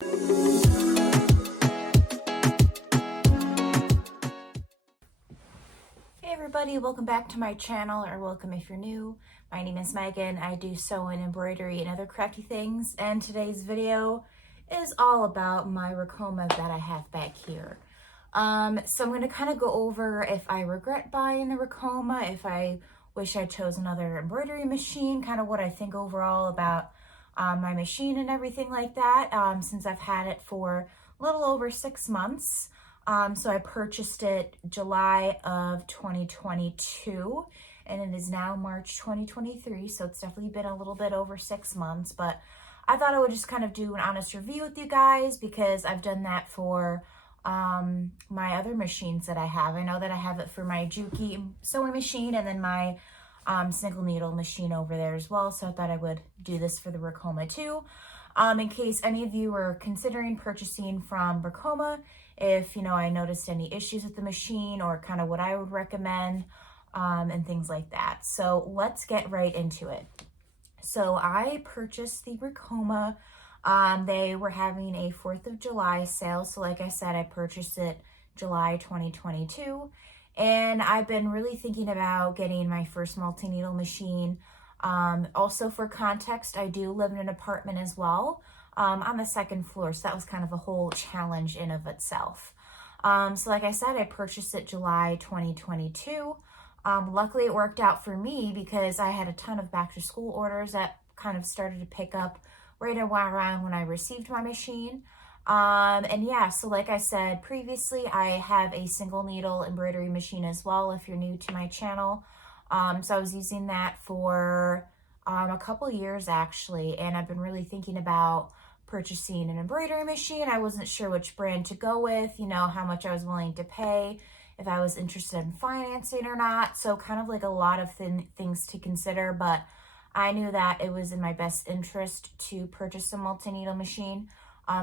Hey everybody, welcome back to my channel, or welcome if you're new. My name is Megan. I do sewing, embroidery, and other crafty things, and today's video is all about my Ricoma that I have back here. So I'm going to kind of go over if I regret buying the Ricoma, if I wish I chose another embroidery machine, kind of what I think overall about my machine and everything like that, since I've had it for a little over 6 months. So I purchased it July of 2022, and it is now March 2023, so it's definitely been a little bit over 6 months, but I thought I would just kind of do an honest review with you guys because I've done that for my other machines that I have. I know that I have it for my Juki sewing machine and then my single needle machine over there as well, so I thought I would do this for the Ricoma too. In case any of you are considering purchasing from Ricoma, if I noticed any issues with the machine or kind of what I would recommend and things like that. So let's get right into it. So I purchased the Ricoma. They were having a 4th of July sale. So like I said, I purchased it July 2022. And I've been really thinking about getting my first multi-needle machine. Also for context, I do live in an apartment as well on the 2nd floor. So that was kind of a whole challenge in of itself. So like I said, I purchased it July 2022. Luckily it worked out for me because I had a ton of back to school orders that kind of started to pick up right around when I received my machine. And yeah, so like I said previously, I have a single needle embroidery machine as well, if you're new to my channel. So I was using that for a couple years actually, and I've been really thinking about purchasing an embroidery machine. I wasn't sure which brand to go with, how much I was willing to pay, if I was interested in financing or not. So kind of like a lot of things to consider, but I knew that it was in my best interest to purchase a multi-needle machine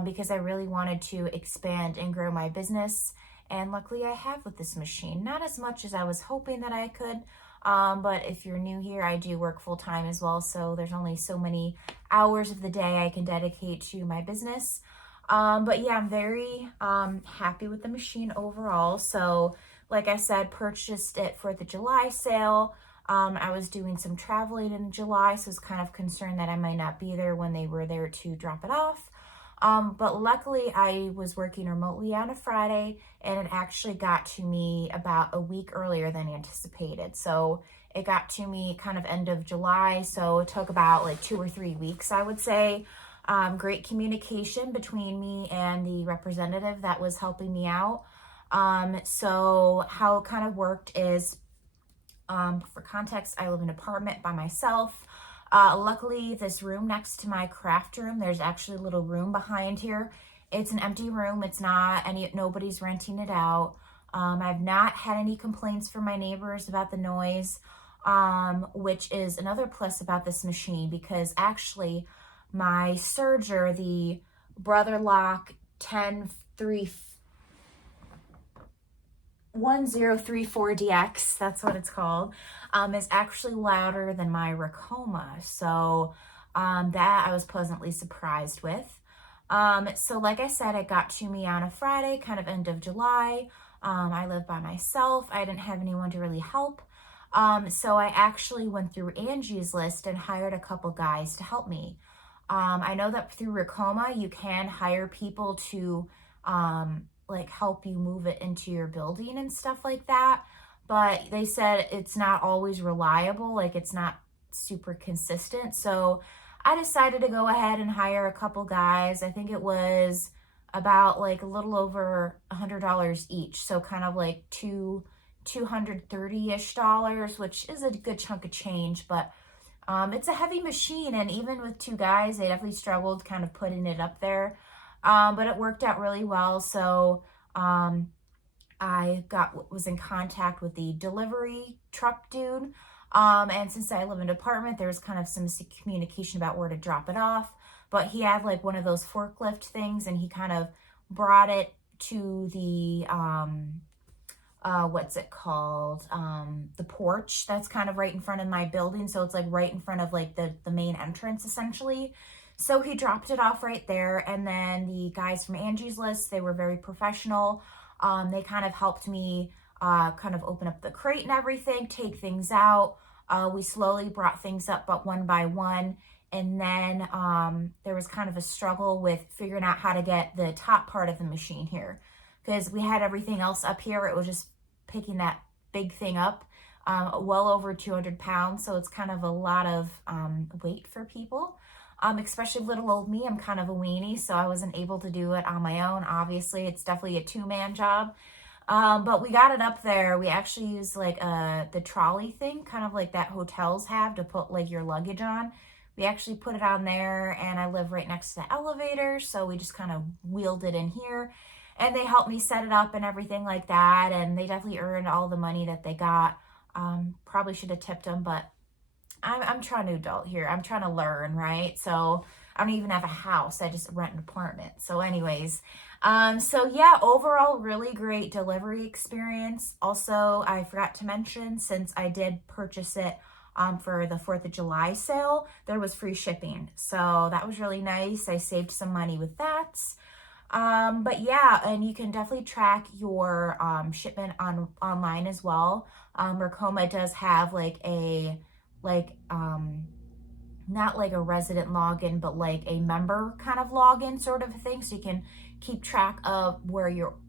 because I really wanted to expand and grow my business. And luckily I have with this machine. Not as much as I was hoping that I could, but if you're new here, I do work full-time as well, so there's only so many hours of the day I can dedicate to my business. But yeah, I'm very happy with the machine overall. So like I said, purchased it for the July sale. I was doing some traveling in July, so I was kind of concerned that I might not be there when they were there to drop it off. But luckily I was working remotely on a Friday, and it actually got to me about a week earlier than anticipated. So it got to me kind of end of July. So it took about like 2 or 3 weeks, I would say. Great communication between me and the representative that was helping me out. So how it kind of worked is, for context, I live in an apartment by myself. Luckily, this room next to my craft room, there's actually a little room behind here. It's an empty room. It's not nobody's renting it out. I've not had any complaints from my neighbors about the noise, which is another plus about this machine, because actually my serger, the Brotherlock 1034DX, that's what it's called, is actually louder than my Ricoma. So that I was pleasantly surprised with. So like I said, it got to me on a Friday, kind of end of July. I live by myself. I didn't have anyone to really help. So I actually went through Angie's List and hired a couple guys to help me. I know that through Ricoma, you can hire people to like help you move it into your building and stuff like that. But they said it's not always reliable, like it's not super consistent. So I decided to go ahead and hire a couple guys. I think it was about like a little over $100 each. So kind of like $230-ish, which is a good chunk of change, but it's a heavy machine, and even with 2 guys, they definitely struggled kind of putting it up there. But it worked out really well. So I was in contact with the delivery truck dude. And since I live in an apartment, there was kind of some communication about where to drop it off. But he had like one of those forklift things, and he kind of brought it to the what's it called? The porch that's kind of right in front of my building. So it's like right in front of like the main entrance essentially. So he dropped it off right there. And then the guys from Angie's List, they were very professional. They kind of helped me kind of open up the crate and everything, take things out. We slowly brought things up, but one by one. And then there was kind of a struggle with figuring out how to get the top part of the machine here, because we had everything else up here. It was just picking that big thing up, well over 200 pounds. So it's kind of a lot of weight for people, especially little old me. I'm kind of a weenie, so I wasn't able to do it on my own. Obviously, it's definitely a two-man job. But we got it up there. We actually used like the trolley thing, kind of like that hotels have to put like your luggage on. We actually put it on there, and I live right next to the elevator, so we just kind of wheeled it in here, and they helped me set it up and everything like that, and they definitely earned all the money that they got. Probably should have tipped them, but I'm trying to adult here. I'm trying to learn, right? So I don't even have a house. I just rent an apartment. So anyways, so yeah, overall, really great delivery experience. Also, I forgot to mention, since I did purchase it for the 4th of July sale, there was free shipping. So that was really nice. I saved some money with that. But yeah, and you can definitely track your shipment online as well. Ricoma does have like a, not like a resident login, but like a member kind of login sort of thing. So you can keep track of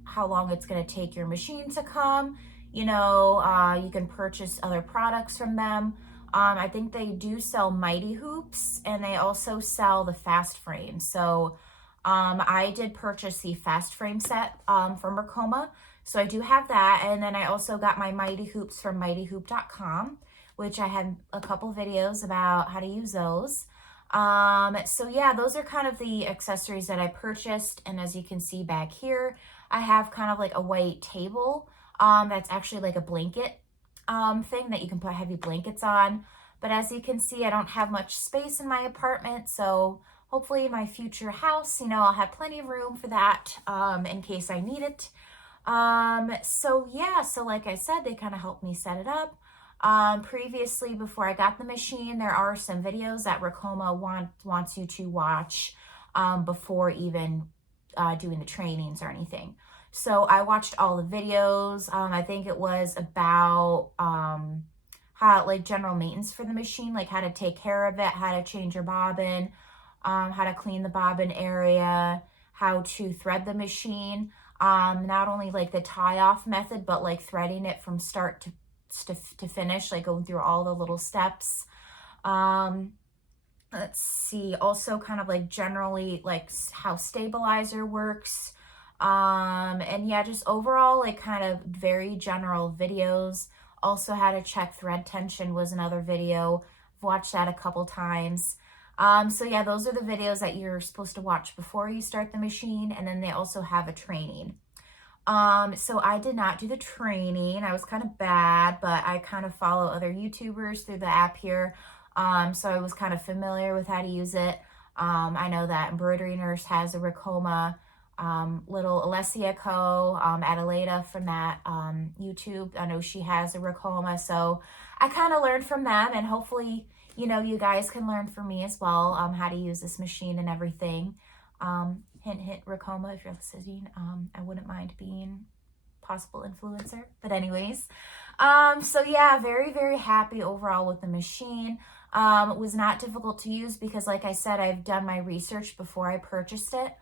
how long it's going to take your machine to come. You know, you can purchase other products from them. I think they do sell Mighty Hoops, and they also sell the fast frame. So I did purchase the fast frame set from Ricoma. So I do have that. And then I also got my Mighty Hoops from mightyhoop.com, which I had a couple videos about how to use those. So yeah, those are kind of the accessories that I purchased. And as you can see back here, I have kind of like a white table that's actually like a blanket thing that you can put heavy blankets on. But as you can see, I don't have much space in my apartment, so hopefully in my future house, you know, I'll have plenty of room for that in case I need it. So yeah, so like I said, they kind of helped me set it up. Previously, before I got the machine, there are some videos that Ricoma wants you to watch before even doing the trainings or anything. So I watched all the videos. I think it was about how, like, general maintenance for the machine, like how to take care of it, how to change your bobbin, how to clean the bobbin area, how to thread the machine. Not only like the tie-off method, but like threading it from start to finish, like going through all the little steps. Let's see, also kind of like generally like how stabilizer works. And yeah, just overall like kind of very general videos. Also how to check thread tension was another video. I've watched that a couple times. So yeah, those are the videos that you're supposed to watch before you start the machine. And then they also have a training. So I did not do the training. I was kind of bad, but I kind of follow other YouTubers through the app here. So I was kind of familiar with how to use it. I know that Embroidery Nurse has a Ricoma, little Alessia Co, Adelaida from that YouTube. I know she has a Ricoma, so I kind of learned from them, and hopefully, you know, you guys can learn from me as well, how to use this machine and everything. Hint, hint, Ricoma, if you're listening, I wouldn't mind being possible influencer. But anyways, so yeah, very, very happy overall with the machine. It was not difficult to use because, like I said, I've done my research before I purchased it.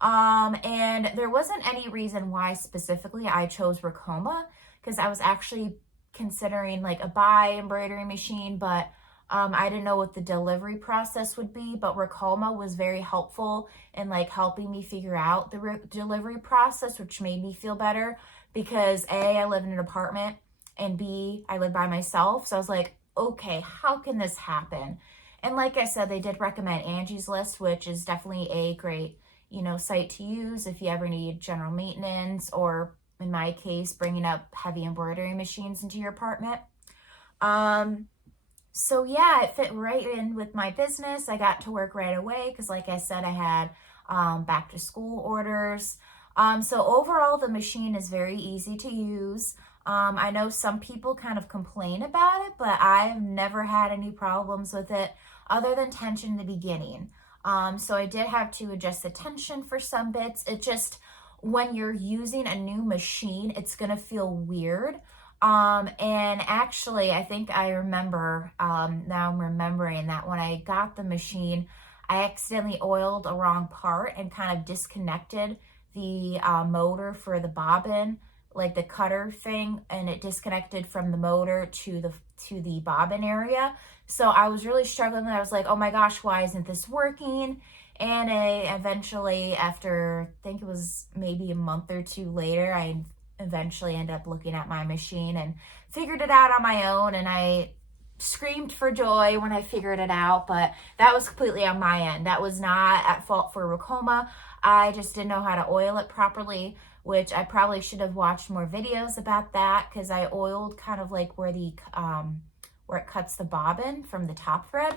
And there wasn't any reason why specifically I chose Ricoma, because I was actually considering like a buy embroidery machine, but I didn't know what the delivery process would be. But Ricoma was very helpful in like helping me figure out the delivery process, which made me feel better because A, I live in an apartment, and B, I live by myself. So I was like, okay, how can this happen? And like I said, they did recommend Angie's List, which is definitely a great, you know, site to use if you ever need general maintenance, or in my case, bringing up heavy embroidery machines into your apartment. So yeah, it fit right in with my business. I got to work right away because, like I said, I had back to school orders. So overall, the machine is very easy to use. I know some people kind of complain about it, but I've never had any problems with it other than tension in the beginning. So I did have to adjust the tension for some bits. It just, when you're using a new machine, it's gonna feel weird. And actually, I think I remember, now I'm remembering that when I got the machine, I accidentally oiled a wrong part and kind of disconnected the motor for the bobbin, like the cutter thing, and it disconnected from the motor to the bobbin area. So I was really struggling, and I was like, oh my gosh, why isn't this working? And I eventually, after I think it was maybe a month or two later, I eventually ended up looking at my machine and figured it out on my own, and I screamed for joy when I figured it out. But that was completely on my end. That was not at fault for Ricoma. I just didn't know how to oil it properly, which I probably should have watched more videos about that, because I oiled kind of like where the where it cuts the bobbin from the top thread.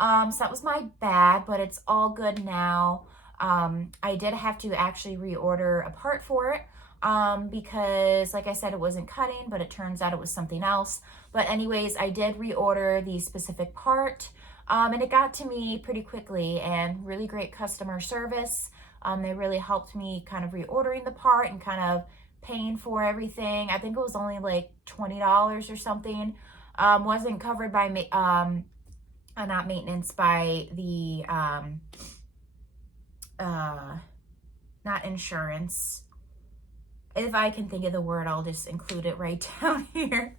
So that was my bad, but it's all good now. I did have to actually reorder a part for it, because like I said, it wasn't cutting, but it turns out it was something else. But anyways, I did reorder the specific part, and it got to me pretty quickly, and really great customer service. They really helped me kind of reordering the part and kind of paying for everything. I think it was only like $20 or something. Wasn't covered by not maintenance, by the not insurance. If I can think of the word, I'll just include it right down here.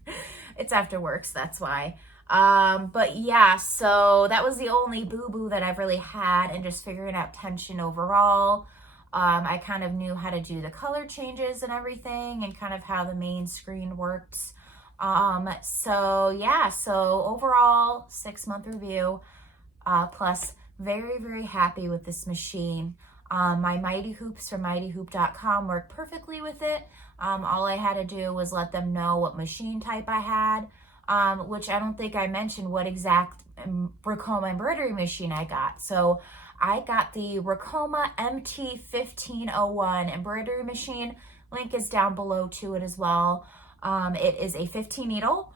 It's after work, so that's why. But yeah, so that was the only boo-boo that I've really had, and just figuring out tension overall. I kind of knew how to do the color changes and everything, and kind of how the main screen works. So yeah, so overall 6-month review, plus very, very happy with this machine. My Mighty Hoops from mightyhoop.com worked perfectly with it. All I had to do was let them know what machine type I had, which I don't think I mentioned what exact Ricoma embroidery machine I got. So I got the Ricoma MT 1501 embroidery machine. Link is down below to it as well. It is a 15 needle,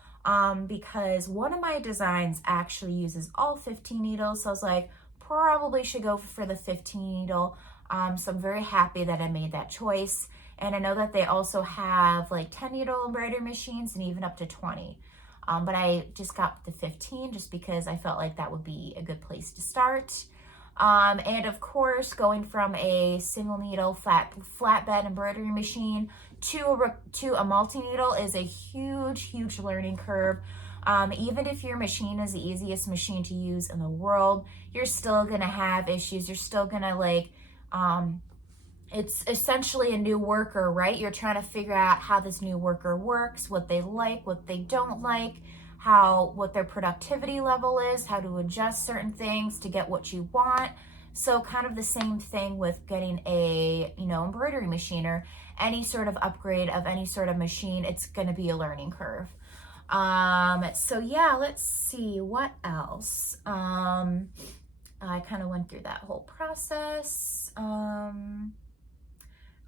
because one of my designs actually uses all 15 needles. So I was like, probably should go for the 15 needle. So I'm very happy that I made that choice. And I know that they also have like 10 needle embroidery machines and even up to 20. But I just got the 15 just because I felt like that would be a good place to start. And of course, going from a single needle flatbed embroidery machine to a multi-needle is a huge, huge learning curve. Even if your machine is the easiest machine to use in the world, you're still gonna have issues. You're still gonna it's essentially a new worker, right? You're trying to figure out how this new worker works, what they like, what they don't like, what their productivity level is, how to adjust certain things to get what you want. So kind of the same thing with getting a, embroidery machine or any sort of upgrade of any sort of machine. It's going to be a learning curve. So yeah, let's see what else. I kind of went through that whole process.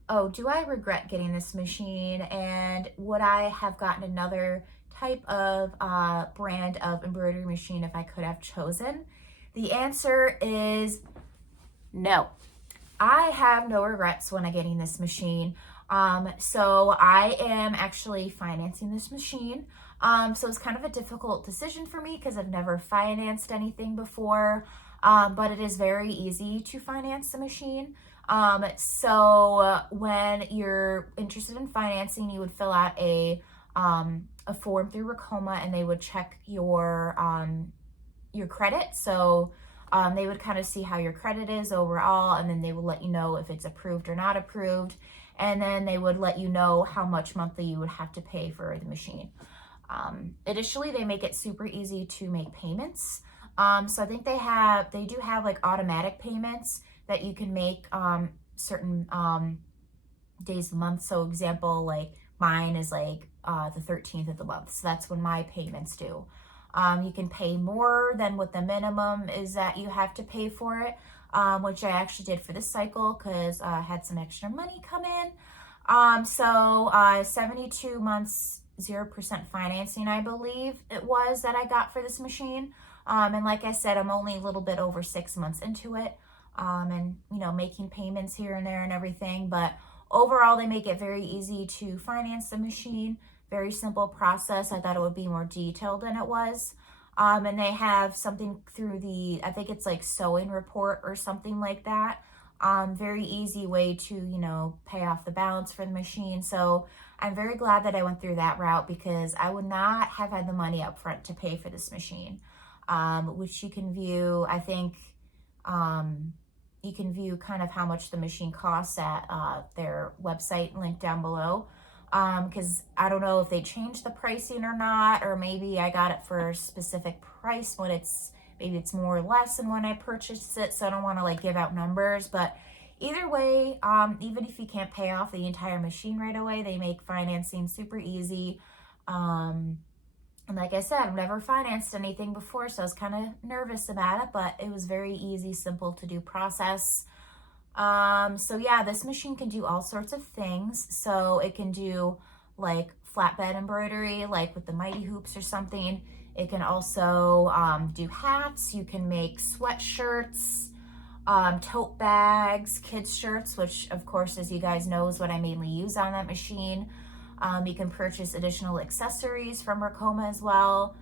Oh, do I regret getting this machine? And would I have gotten another type of brand of embroidery machine if I could have chosen? The answer is no. I have no regrets when I'm getting this machine. So I am actually financing this machine. So it's kind of a difficult decision for me because I've never financed anything before, but it is very easy to finance the machine. So when you're interested in financing, you would fill out a form through Ricoma, and they would check your credit. So they would kind of see how your credit is overall, and then they will let you know if it's approved or not approved. And then they would let you know how much monthly you would have to pay for the machine. Additionally, they make it super easy to make payments. So I think they do have like automatic payments that you can make certain days of the month. So example, like mine is like the 13th of the month. So that's when my payments due. You can pay more than what the minimum is that you have to pay for it, which I actually did for this cycle because I had some extra money come in. So 72 months, 0% financing, I believe it was, that I got for this machine. And like I said, I'm only a little bit over 6 months into it, and, you know, making payments here and there and everything. But overall, they make it very easy to finance the machine. Very simple process. I thought it would be more detailed than it was. And they have something through the, I think it's like sewing report or something like that. Very easy way to, you know, pay off the balance for the machine. So I'm very glad that I went through that route, because I would not have had the money up front to pay for this machine, which you can view, I think, you can view kind of how much the machine costs at their website link down below. Because I don't know if they changed the pricing or not, or maybe I got it for a specific price when maybe it's more or less than when I purchased it, so I don't want to like give out numbers. But either way, even if you can't pay off the entire machine right away, they make financing super easy. And like I said, I've never financed anything before, so I was kind of nervous about it, but it was very easy, simple to do process. So yeah, this machine can do all sorts of things. So it can do like flatbed embroidery, like with the Mighty Hoops or something. It can also do hats. You can make sweatshirts, tote bags, kids shirts, which of course, as you guys know, is what I mainly use on that machine. You can purchase additional accessories from Ricoma as well.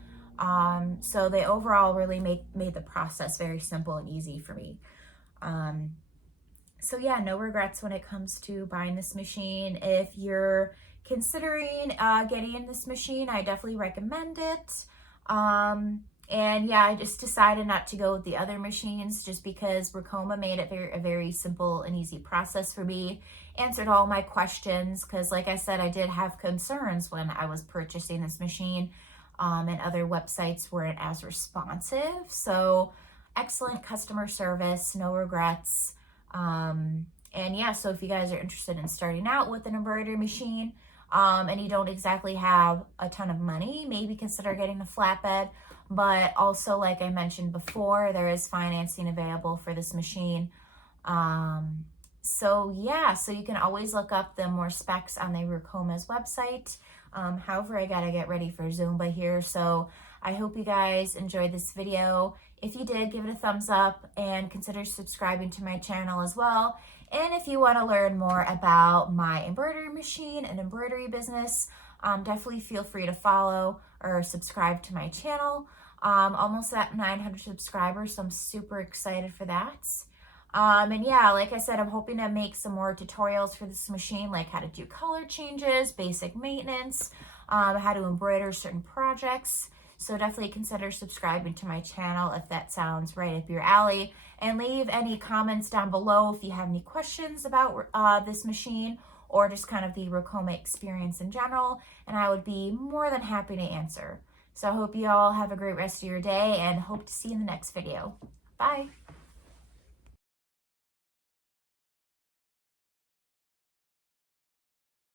So they overall really made the process very simple and easy for me. So yeah, no regrets when it comes to buying this machine. If you're considering getting this machine, I definitely recommend it. And yeah, I just decided not to go with the other machines just because Ricoma made it a very simple and easy process for me. Answered all my questions, because like I said, I did have concerns when I was purchasing this machine, and other websites weren't as responsive. So excellent customer service, no regrets. And yeah, so if you guys are interested in starting out with an embroidery machine, and you don't exactly have a ton of money, maybe consider getting a flatbed. But also, like I mentioned before, there is financing available for this machine. So yeah, so you can always look up the more specs on the Ricoma's website. However, I gotta get ready for Zumba here, so I hope you guys enjoyed this video. If you did, give it a thumbs up and consider subscribing to my channel as well. And if you want to learn more about my embroidery machine and embroidery business, definitely feel free to follow or subscribe to my channel. Almost at 900 subscribers, so I'm super excited for that. And yeah, like I said, I'm hoping to make some more tutorials for this machine, like how to do color changes, basic maintenance, how to embroider certain projects. So definitely consider subscribing to my channel if that sounds right up your alley. And leave any comments down below if you have any questions about this machine or just kind of the Ricoma experience in general. And I would be more than happy to answer. So I hope you all have a great rest of your day and hope to see you in the next video. Bye.